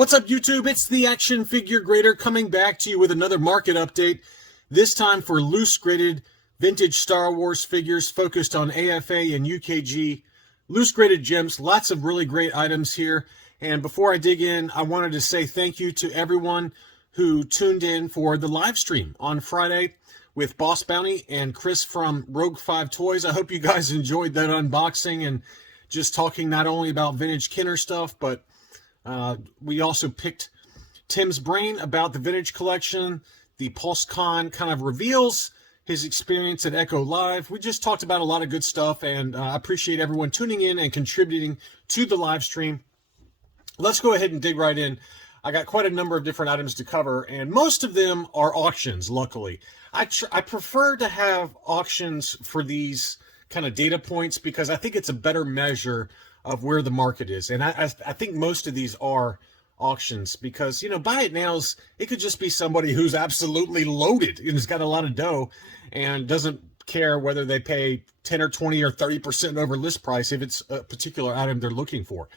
What's up, YouTube? It's the Action Figure Grader coming back to you with another market update, this time for loose graded vintage Star Wars figures focused on AFA and UKG. Loose graded gems, lots of really great items here. And before I dig in, I wanted to say thank you to everyone who tuned in for the live stream on Friday with Boss Bounty and Chris from Rogue 5 Toys. I hope you guys enjoyed that unboxing and just talking not only about vintage Kenner stuff, but we also picked Tim's brain about the vintage collection. The PulseCon kind of reveals his experience at Echo Live. We just talked about a lot of good stuff, and I appreciate everyone tuning in and contributing to the live stream. Let's go ahead and dig right in. I got quite a number of different items to cover, and most of them are auctions, luckily. I prefer to have auctions for these kind of data points because I think it's a better measure of where the market is. And I think most of these are auctions because, you know, buy it nows, it could just be somebody who's absolutely loaded and has got a lot of dough and doesn't care whether they pay 10 or 20 or 30% over list price if it's a particular item they're looking for.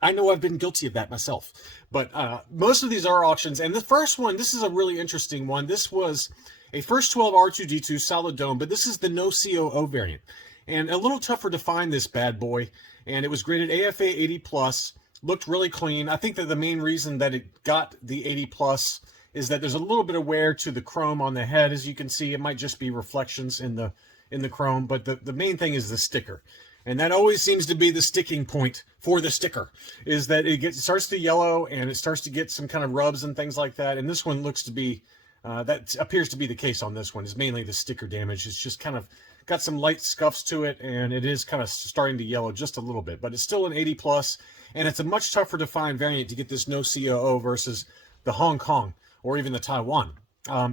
I know I've been guilty of that myself, but most of these are auctions. And the first one, this is a really interesting one. This was a first 12 R2-D2 solid dome, but this is the no COO variant. And a little tougher to find this bad boy. And it was graded AFA 80+, looked really clean. I think that the main reason that it got the 80+ is that there's a little bit of wear to the chrome on the head. As you can see, it might just be reflections in the chrome, but the main thing is the sticker. And that always seems to be the sticking point for the sticker, is that it starts to yellow and it starts to get some kind of rubs and things like that. And this one looks to be, that appears to be the case on this one, is mainly the sticker damage. It's just kind of got some light scuffs to it, and it is kind of starting to yellow just a little bit, but it's still an 80+, and it's a much tougher to find variant to get this no COO versus the Hong Kong or even the Taiwan.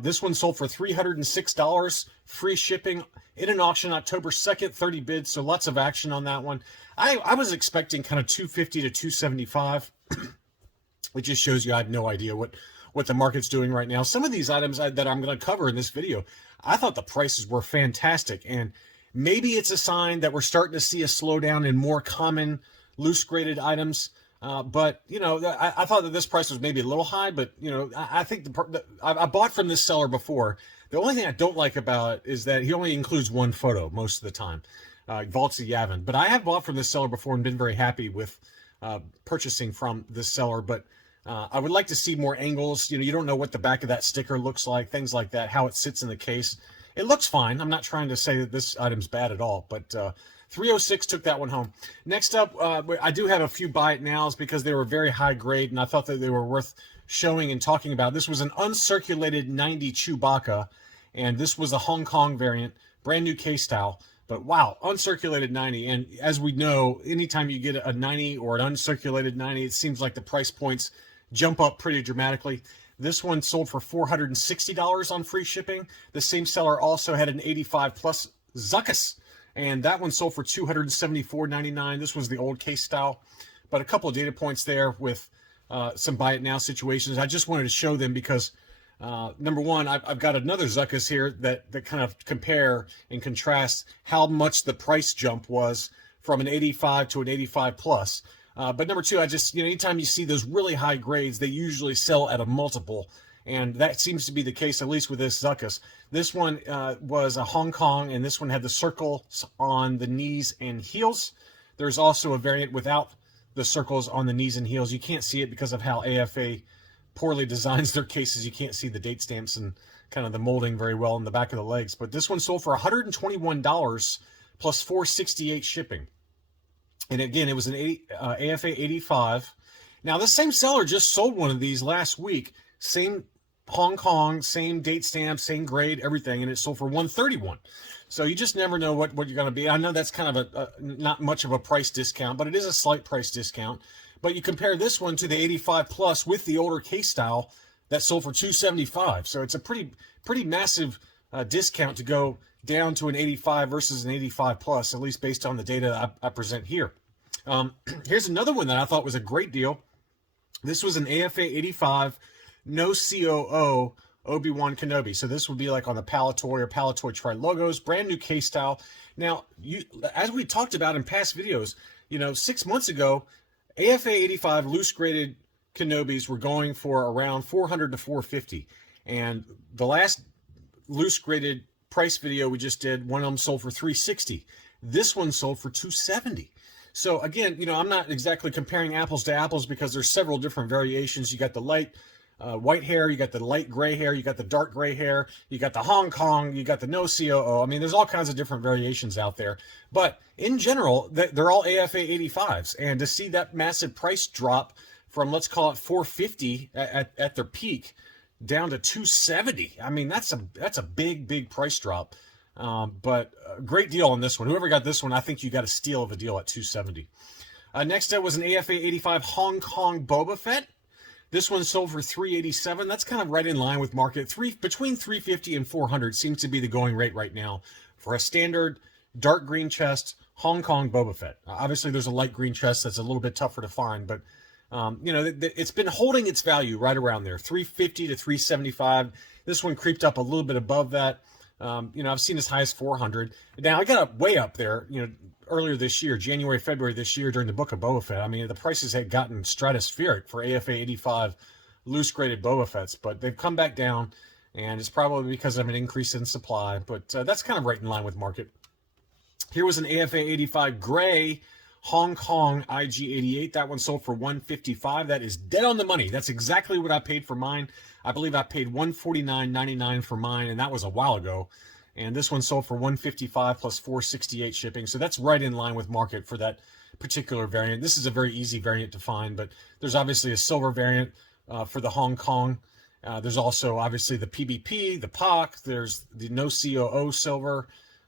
This one sold for $306, free shipping in an auction October 2nd, 30 bids, so lots of action on that one. I was expecting kind of $250 to $275. It just shows you I have no idea what the market's doing right now. Some of these items that I'm going to cover in this video, I thought the prices were fantastic, and maybe it's a sign that we're starting to see a slowdown in more common loose graded items. But you know, I thought that this price was maybe a little high, but you know, I think I bought from this seller before. The only thing I don't like about it is that he only includes one photo most of the time, Valtzy Yavin. But I have bought from this seller before and been very happy with purchasing from this seller. But I would like to see more angles. You know, you don't know what the back of that sticker looks like, things like that, how it sits in the case. It looks fine. I'm not trying to say that this item's bad at all, but 306 took that one home. Next up, I do have a few buy it nows because they were very high grade, and I thought that they were worth showing and talking about. This was an uncirculated 90 Chewbacca, and this was a Hong Kong variant, brand new case style. But wow, uncirculated 90. And as we know, anytime you get a 90 or an uncirculated 90, it seems like the price points jump up pretty dramatically. This one sold for $460 on free shipping. The same seller also had an 85+ Zuckuss, and that one sold for $274.99. This was the old case style, but a couple of data points there with some buy it now situations. I just wanted to show them because number one, I've got another Zuckuss here that kind of compare and contrast how much the price jump was from an 85 to an 85+. But number two, I just, you know, anytime you see those really high grades, they usually sell at a multiple. And that seems to be the case, at least with this Zuckuss. This one was a Hong Kong, and this one had the circles on the knees and heels. There's also a variant without the circles on the knees and heels. You can't see it because of how AFA poorly designs their cases. You can't see the date stamps and kind of the molding very well in the back of the legs. But this one sold for $121 plus $468 shipping. And again, it was an AFA 85. Now, this same seller just sold one of these last week. Same Hong Kong, same date stamp, same grade, everything, and it sold for $131. So you just never know what you're going to be. I know that's kind of a not much of a price discount, but it is a slight price discount. But you compare this one to the 85+ with the older case style that sold for $275. So it's a pretty massive discount to go down to an 85 versus an 85+, at least based on the data I present here. Here's another one that I thought was a great deal. This was an AFA 85, no COO Obi-Wan Kenobi. So this would be like on the Palatoy or Palatoy Tri logos, brand new case style. Now, as we talked about in past videos, you know, 6 months ago, AFA 85 loose graded Kenobis were going for around 400 to 450. And the last loose graded price video we just did, one of them sold for 360. This one sold for 270. So again, I'm not exactly comparing apples to apples because there's several different variations. You got the light white hair, you got the light gray hair, you got the dark gray hair, you got the Hong Kong, you got the no COO. I mean, there's all kinds of different variations out there. But in general, they're all AFA 85s. And to see that massive price drop from, let's call it 450 at their peak down to 270, I mean, that's a big price drop. But a great deal on this one. Whoever got this one, I think you got a steal of a deal at 270. Next up was an AFA 85 Hong Kong Boba Fett. This one sold for 387. That's kind of right in line with market. Between 350 and 400 seems to be the going rate right now for a standard dark green chest Hong Kong Boba Fett. Obviously, there's a light green chest that's a little bit tougher to find, but it's been holding its value right around there, 350 to 375. This one creeped up a little bit above that. I've seen as high as 400. Now I got way up there, earlier this year, January, February this year during the Book of Boba Fett. I mean, the prices had gotten stratospheric for AFA 85 loose graded Boba Fetts, but they've come back down, and it's probably because of an increase in supply, but that's kind of right in line with market. Here was an AFA 85 gray Hong Kong IG88. That one sold for 155. That is dead on the money. That's exactly what I paid for mine. I believe I paid $149.99 for mine, and that was a while ago. And this one sold for 155 plus 468 shipping. So that's right in line with market for that particular variant. This is a very easy variant to find, but there's obviously a silver variant for the Hong Kong. There's also obviously the PBP, the POC. There's the no COO silver.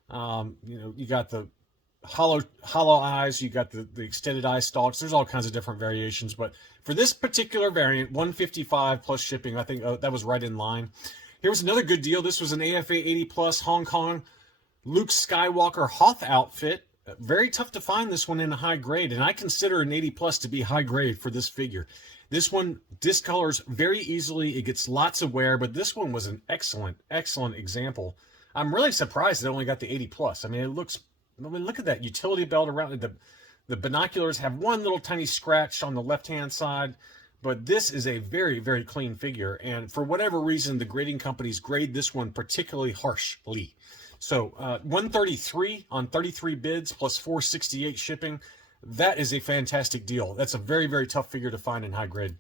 You got the hollow eyes. You got the extended eye stalks. There's all kinds of different variations, but for this particular variant, 155 plus shipping, I think that was right in line. Here's another good deal. This was an AFA 80 plus Hong Kong Luke Skywalker Hoth outfit. Very tough to find this one in a high grade, and I consider an 80 plus to be high grade for this figure. This one discolors very easily. It gets lots of wear, but this one was an excellent example. I'm really surprised it only got the 80 plus. I mean, look at that utility belt around it. The binoculars have one little tiny scratch on the left-hand side, but this is a very clean figure. And for whatever reason, the grading companies grade this one particularly harshly. So 133 on 33 bids plus 468 shipping. That is a fantastic deal. That's a very tough figure to find in high grade.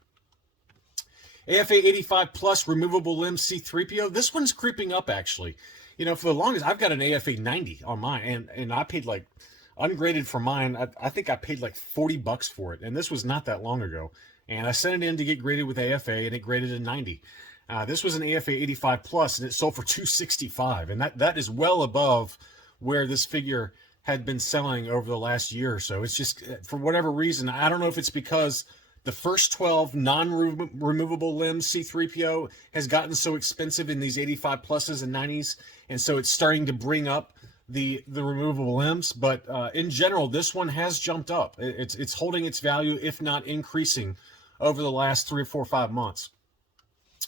AFA 85 plus removable limb C3PO. This one's creeping up actually. For the longest, I've got an AFA 90 on mine, and I paid like ungraded for mine. I think I paid like $40 for it, and this was not that long ago. And I sent it in to get graded with AFA, and it graded a 90. This was an AFA 85 plus, and it sold for $265, and that is well above where this figure had been selling over the last year or so. It's just, for whatever reason, I don't know if it's because the first 12 non-removable limbs C3PO has gotten so expensive in these 85 pluses and 90s, and so it's starting to bring up the removable limbs. But in general, this one has jumped up. It's holding its value, if not increasing, over the last 3 or 4 or 5 months.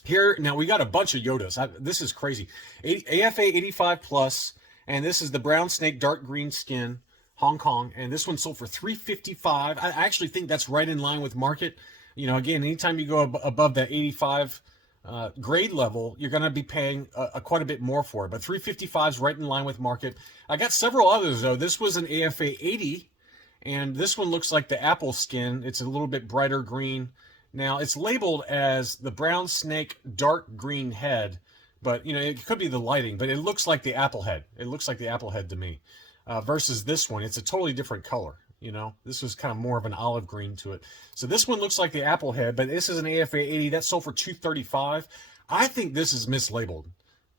Here, now we got a bunch of Yodas. This is crazy. AFA 85 plus, and this is the brown snake, dark green skin, Hong Kong, and this one sold for $355. I actually think that's right in line with market. Again, anytime you go above that 85 grade level, you're going to be paying quite a bit more for it. But $355 is right in line with market. I got several others though. This was an AFA 80, and this one looks like the apple skin. It's a little bit brighter green. Now it's labeled as the brown snake, dark green head, but it could be the lighting. But it looks like the apple head. It looks like the apple head to me. Versus this one, it's a totally different color. This was kind of more of an olive green to it. So this one looks like the apple head, but this is an AFA 80 that sold for $235. I think this is mislabeled.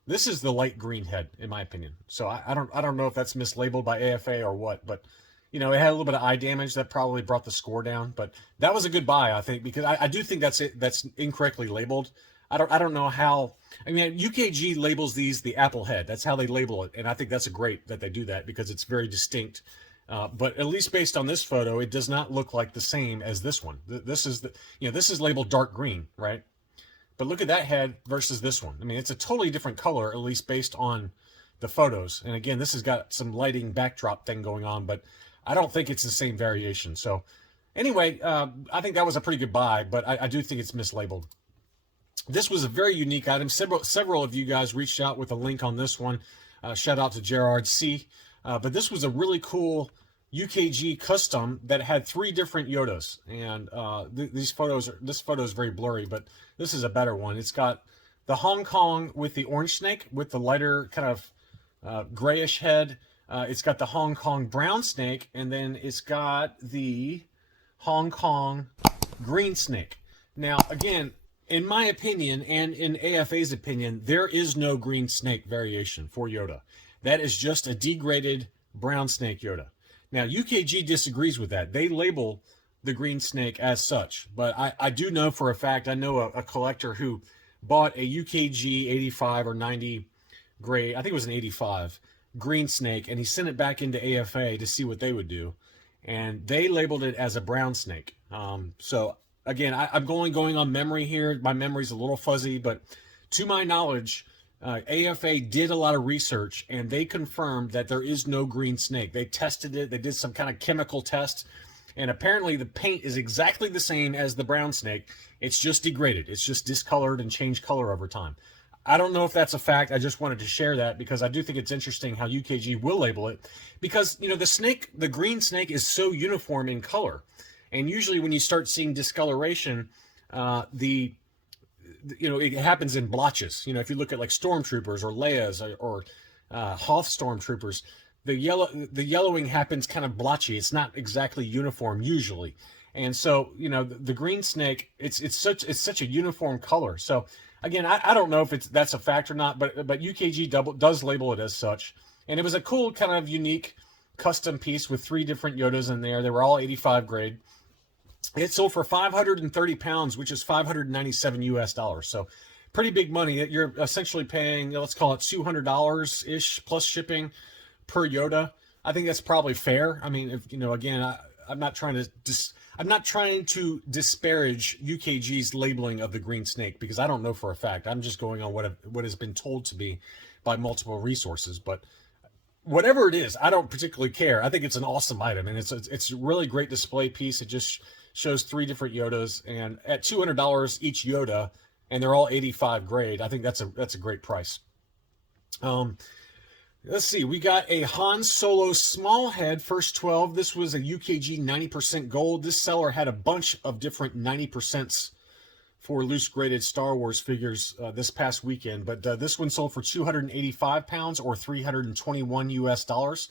This is the light green head, in my opinion. So I don't know if that's mislabeled by AFA or what, but it had a little bit of eye damage that probably brought the score down. But that was a good buy, I think, because I do think that's incorrectly labeled. I don't know how. I mean, UKG labels these the apple head. That's how they label it, and I think that's great that they do that because it's very distinct. But at least based on this photo, it does not look like the same as this one. This is labeled dark green, right? But look at that head versus this one. I mean, it's a totally different color, at least based on the photos. And again, this has got some lighting backdrop thing going on, but I don't think it's the same variation. So Anyway, I think that was a pretty good buy, but I do think it's mislabeled. This was a very unique item. Several of you guys reached out with a link on this one. Shout out to Gerard C. But this was a really cool UKG custom that had 3 different Yodas. And this photo is very blurry, but this is a better one. It's got the Hong Kong with the orange snake with the lighter kind of grayish head. It's got the Hong Kong brown snake, and then it's got the Hong Kong green snake. Now, again, in my opinion, and in AFA's opinion, there is no green snake variation for Yoda. That is just a degraded brown snake Yoda. Now, UKG disagrees with that. They label the green snake as such. But I do know for a fact, I know a collector who bought a UKG 85 or 90 gray, I think it was an 85, green snake, and he sent it back into AFA to see what they would do. And they labeled it as a brown snake. So again, I'm going on memory here. My memory's a little fuzzy, but to my knowledge, AFA did a lot of research, and they confirmed that there is no green snake. They tested it. They did some kind of chemical test, and apparently the paint is exactly the same as the brown snake. It's just degraded. It's just discolored and changed color over time. I don't know if that's a fact. I just wanted to share that because I do think it's interesting how UKG will label it, because, you know, the green snake is so uniform in color. And usually when you start seeing discoloration, it happens in blotches. You know, if you look at like stormtroopers or Leia's or Hoth stormtroopers, the yellowing happens kind of blotchy. It's not exactly uniform usually. And so, you know, the green snake, it's such a uniform color. So again, I don't know if that's a fact or not, but UKG does label it as such. And it was a cool kind of unique custom piece with 3 different Yodas in there. They were all 85 grade. It sold for 530 pounds, which is $597 US. So pretty big money. You're essentially paying, let's call it $200-ish plus shipping per Yoda. I think that's probably fair. I mean, if, you know, again, I'm not trying to disparage UKG's labeling of the green snake, because I don't know for a fact. I'm just going on what has been told to me by multiple resources. But whatever it is, I don't particularly care. I think it's an awesome item, and it's a really great display piece. It just shows 3 different Yodas, and at $200 each Yoda, and they're all 85 grade. I think that's a great price. Let's see. We got a Han Solo small head, first 12. This was a UKG 90% gold. This seller had a bunch of different 90% for loose graded Star Wars figures this past weekend, but this one sold for 285 pounds or $321 US.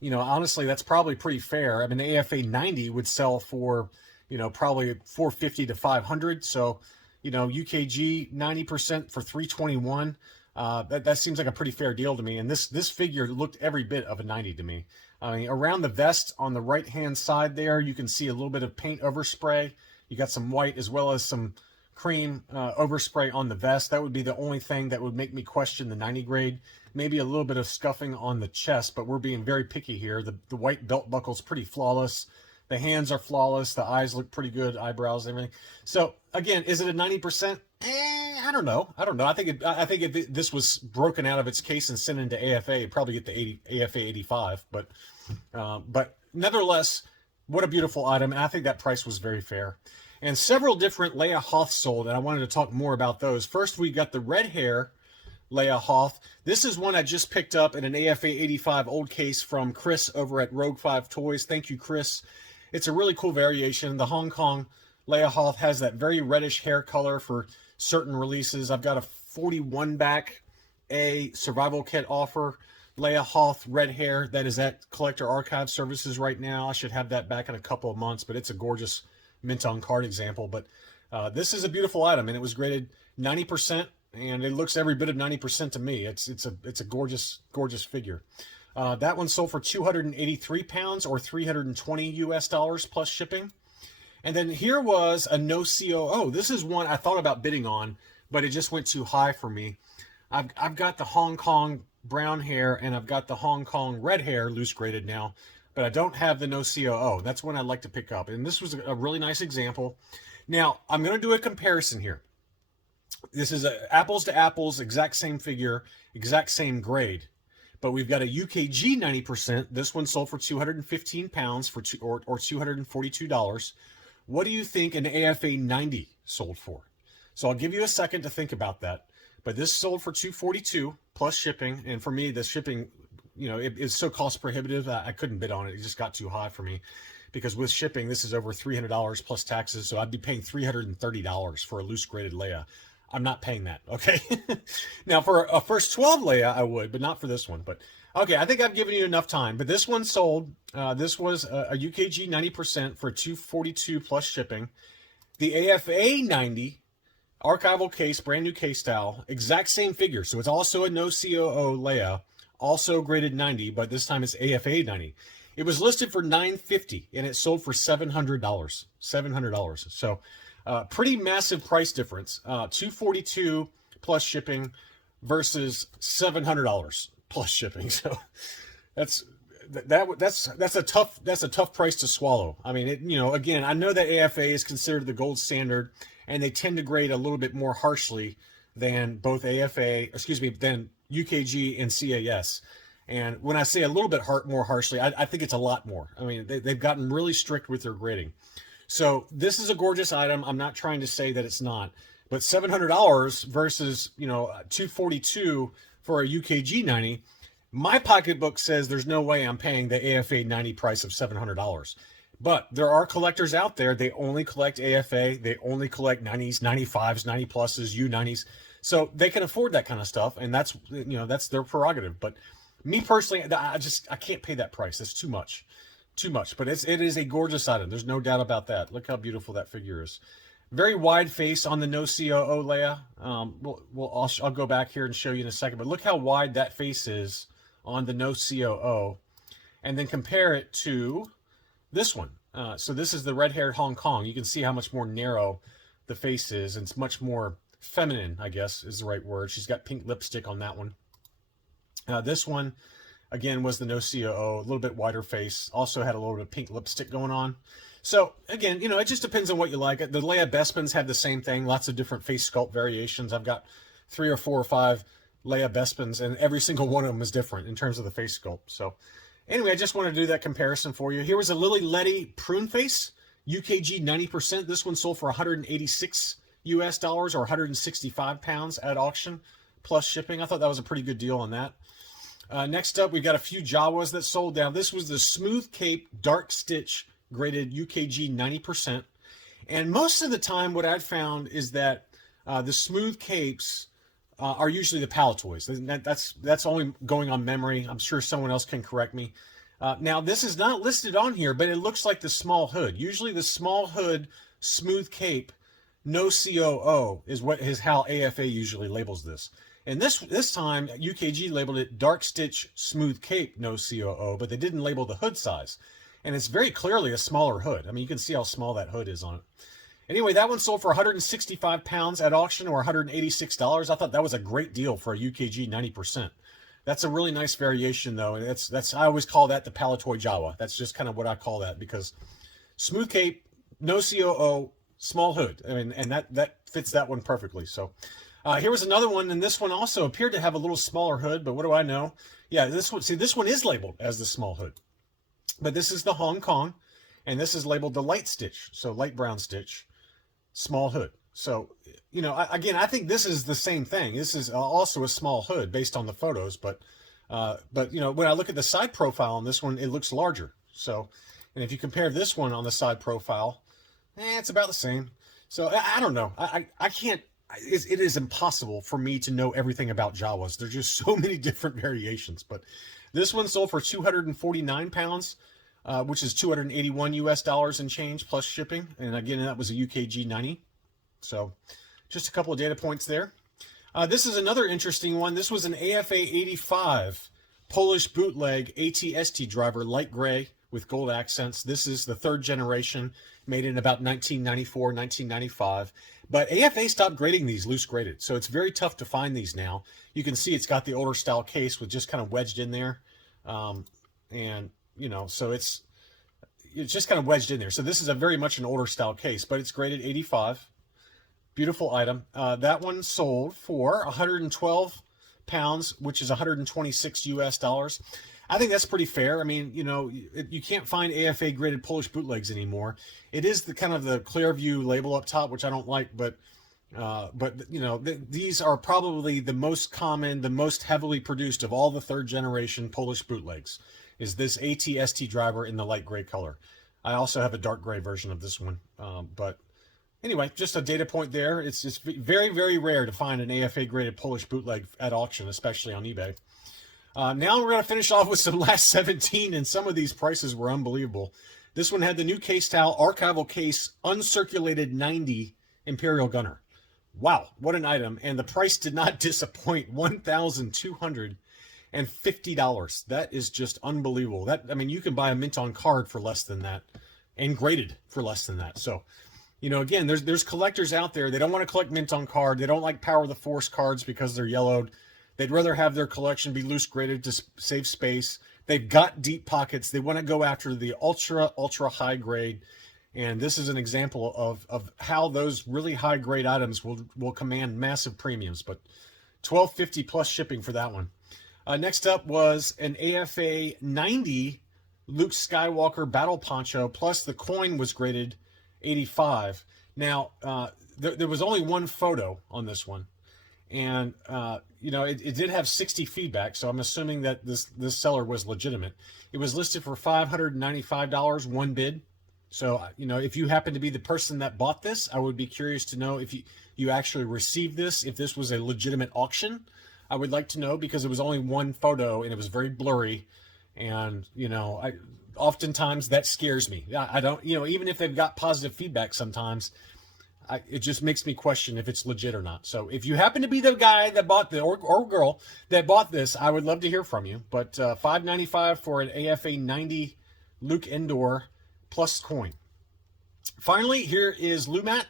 You know, honestly, that's probably pretty fair. I mean, the AFA 90 would sell for, you know, probably 450 to 500. So, you know, UKG 90% for 321. That seems like a pretty fair deal to me. And this figure looked every bit of a 90 to me. I mean, around the vest on the right-hand side there, you can see a little bit of paint overspray. You got some white as well as some cream overspray on the vest. That would be the only thing that would make me question the 90 grade. Maybe a little bit of scuffing on the chest, but we're being very picky here. The white belt buckle's pretty flawless. The hands are flawless. The eyes look pretty good. Eyebrows, everything. So again, is it a 90%? I don't know. I think if this was broken out of its case and sent into AFA, it'd probably get the AFA 85. But nevertheless, what a beautiful item. And I think that price was very fair. And several different Leia Hoth sold, and I wanted to talk more about those. First, we got the red hair Leia Hoth. This is one I just picked up in an AFA 85 old case from Chris over at Rogue 5 Toys. Thank you, Chris. It's a really cool variation. The Hong Kong Leia Hoth has that very reddish hair color for certain releases. I've got a 41 back A survival kit offer. Leia Hoth red hair that is at Collector Archive Services right now. I should have that back in a couple of months, but it's a gorgeous mint on card example. But this is a beautiful item, and it was graded 90%, and it looks every bit of 90% to me. It's a gorgeous figure. That one sold for 283 pounds or $320 US plus shipping. And then here was a no COO. This is one I thought about bidding on, but it just went too high for me. I've got the Hong Kong brown hair, and I've got the Hong Kong red hair loose graded now, but I don't have the no COO. That's one I'd like to pick up. And this was a really nice example. Now, I'm going to do a comparison here. This is apples to apples, exact same figure, exact same grade. But we've got a UKG 90%. This one sold for 215 pounds for or $242. What do you think an AFA 90 sold for? So I'll give you a second to think about that. But this sold for 242 plus shipping. And for me, the shipping, it is so cost prohibitive. I couldn't bid on it. It just got too high for me. Because with shipping, this is over $300 plus taxes. So I'd be paying $330 for a loose graded Leia. I'm not paying that, okay? Now, for a first 12 Leia, I would, but not for this one. But okay, I think I've given you enough time. But this one sold. This was a UKG 90% for $242 plus shipping. The AFA 90 archival case, brand new case style, exact same figure. So it's also a no COO Leia, also graded 90, but this time it's AFA 90. It was listed for $950 and it sold for $700. $700. So pretty massive price difference. $242 plus shipping versus $700 plus shipping. So that's a tough price to swallow. I mean, again, I know that AFA is considered the gold standard, and they tend to grade a little bit more harshly than both than UKG and CAS. And when I say a little bit more harshly, I think it's a lot more. I mean, they've gotten really strict with their grading. So this is a gorgeous item. I'm not trying to say that it's not, but $700 versus, $242 for a UKG 90. My pocketbook says there's no way I'm paying the AFA 90 price of $700. But there are collectors out there. They only collect AFA. They only collect 90s, 95s, 90 pluses, U90s. So they can afford that kind of stuff. And that's their prerogative. But me personally, I can't pay that price. That's too much. But it is a gorgeous item. There's no doubt about that. Look how beautiful that figure is. Very wide face on the no COO Leia. I'll go back here and show you in a second. But look how wide that face is on the no COO. And then compare it to this one. So this is the red-haired Hong Kong. You can see how much more narrow the face is. And it's much more feminine, I guess is the right word. She's got pink lipstick on that one. This one, again, was the no COO, a little bit wider face. Also had a little bit of pink lipstick going on. So, again, it just depends on what you like. The Leia Bespins have the same thing, lots of different face sculpt variations. I've got 3 or 4 or 5 Leia Bespins, and every single one of them is different in terms of the face sculpt. So, anyway, I just want to do that comparison for you. Here was a Lily Letty prune face, UKG 90%. This one sold for $186 US or 165 pounds at auction, plus shipping. I thought that was a pretty good deal on that. Next up, we've got a few Jawas that sold. Now, this was the Smooth Cape Dark Stitch graded UKG 90%. And most of the time, what I've found is that the Smooth Capes are usually the Palatoys. That's only going on memory. I'm sure someone else can correct me. Now, this is not listed on here, but it looks like the small hood. Usually the small hood Smooth Cape, no COO is how AFA usually labels this. And this time, UKG labeled it Dark Stitch Smooth Cape, no COO, but they didn't label the hood size. And it's very clearly a smaller hood. I mean, you can see how small that hood is on it. Anyway, that one sold for 165 pounds at auction, or $186. I thought that was a great deal for a UKG 90%. That's a really nice variation, though. And I always call that the Palatoy Jawa. That's just kind of what I call that, because Smooth Cape, no COO, small hood. I mean, and that fits that one perfectly. So here was another one, and this one also appeared to have a little smaller hood, but what do I know? Yeah, this one is labeled as the small hood. But this is the Hong Kong, and this is labeled the light stitch, so light brown stitch, small hood. So, again, I think this is the same thing. This is also a small hood based on the photos, but when I look at the side profile on this one, it looks larger. So, and if you compare this one on the side profile, it's about the same. So I don't know. I can't. It is impossible for me to know everything about Jawas. There's just so many different variations. But this one sold for 249 pounds, which is $281 US and change plus shipping. And again, that was a UKG 90. So just a couple of data points there. This is another interesting one. This was an AFA 85 Polish bootleg ATST driver, light gray with gold accents. This is the 3rd generation, made in about 1994, 1995. But AFA stopped grading these loose graded, so it's very tough to find these now. You can see it's got the older style case with just kind of wedged in there. So it's just kind of wedged in there. So this is a very much an older style case, but it's graded 85. Beautiful item. That one sold for 112 pounds, which is 126 US dollars. I think that's pretty fair. I mean, you can't find AFA graded Polish bootlegs anymore. It is the kind of the Clearview label up top, which I don't like, but these are probably the most common, the most heavily produced of all the third generation Polish bootlegs. Is this AT-ST driver in the light gray color? I also have a dark gray version of this one, but anyway, just a data point there. It's just very, very rare to find an AFA graded Polish bootleg at auction, especially on eBay. Now we're going to finish off with some last 17, and some of these prices were unbelievable. This one had the new case style archival case uncirculated 90 Imperial Gunner. Wow, what an item. And the price did not disappoint, $1,250. That is just unbelievable. You can buy a mint on card for less than that and graded for less than that. So, again, there's collectors out there. They don't want to collect mint on card. They don't like Power of the Force cards because they're yellowed. They'd rather have their collection be loose graded to save space. They've got deep pockets. They want to go after the ultra high grade. And this is an example of how those really high grade items will command massive premiums. But $12.50 plus shipping for that one. Next up was an AFA 90 Luke Skywalker battle poncho, plus the coin was graded 85. Now, there was only one photo on this one. And, it did have 60 feedback, so I'm assuming that this seller was legitimate. It was listed for $595, one bid. So, if you happen to be the person that bought this, I would be curious to know if you actually received this, if this was a legitimate auction. I would like to know, because it was only one photo and it was very blurry. And, oftentimes that scares me. I don't, even if they've got positive feedback sometimes, it just makes me question if it's legit or not. So if you happen to be the guy that bought or girl that bought this, I would love to hear from you. But $595 for an AFA 90 Luke Endor plus coin. Finally, here is Warwick,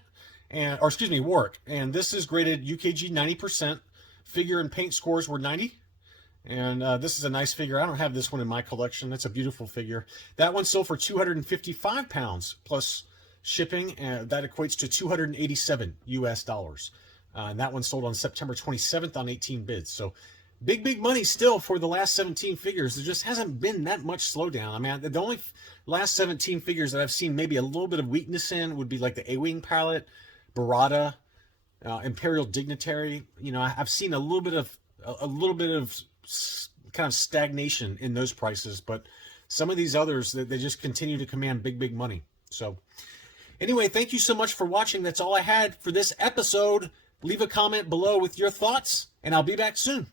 and this is graded UKG 90%. Figure and paint scores were 90. And this is a nice figure. I don't have this one in my collection. It's a beautiful figure. That one sold for 255 pounds plus shipping, and that equates to 287 US dollars. And that one sold on September 27th on 18 bids. So big money still for the last 17 figures. There just hasn't been that much slowdown. I mean, the only last 17 figures that I've seen maybe a little bit of weakness in would be like the A-Wing pilot, Barada, Imperial Dignitary. I've seen a little bit of kind of stagnation in those prices, but some of these others, they just continue to command big money. So anyway, thank you so much for watching. That's all I had for this episode. Leave a comment below with your thoughts, and I'll be back soon.